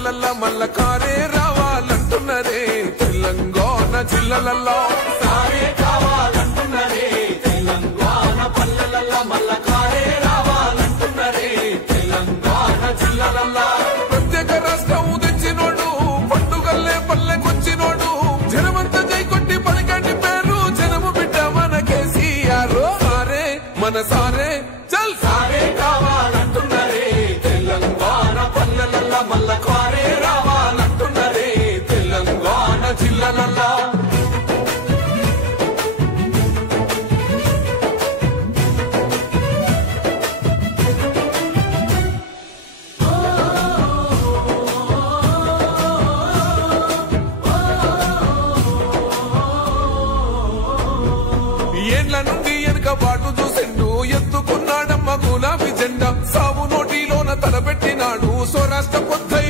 పల్లెలల్లా మల్ల కారే రావాలంటున్నరే తెలంగాణ జిల్లాలల్లో సారే కావాలంటున్నరే తెలంగాణ పల్లెలల్లా మల్ల కారే రావాలంటున్నరే తెలంగాణ జిల్లాలల్లా ప్రత్యేక రాష్ట్రం తెచ్చినోడు పండుగల్లే పల్లెకొచ్చినోడు జనమంతా జై కొట్టి పలికండి పేరు జనము బిడ్డ మన కేసీఆర్ సారే మన సారే చల్ సారే కావాలంటున్నరే తెలంగాణ పల్లెలల్లా మల్ల కారే రావాలంటున్నరే తెలంగాణ జిల్లాలల్లా ఏండ్ల నుండి వెనుక బాటు చూసిండు ఎత్తుకున్నాడమ్మ గులాబీ జెండా సాగు నోటిలోన తలపెట్టినాడు స్వరాష్ట్ర పొద్దై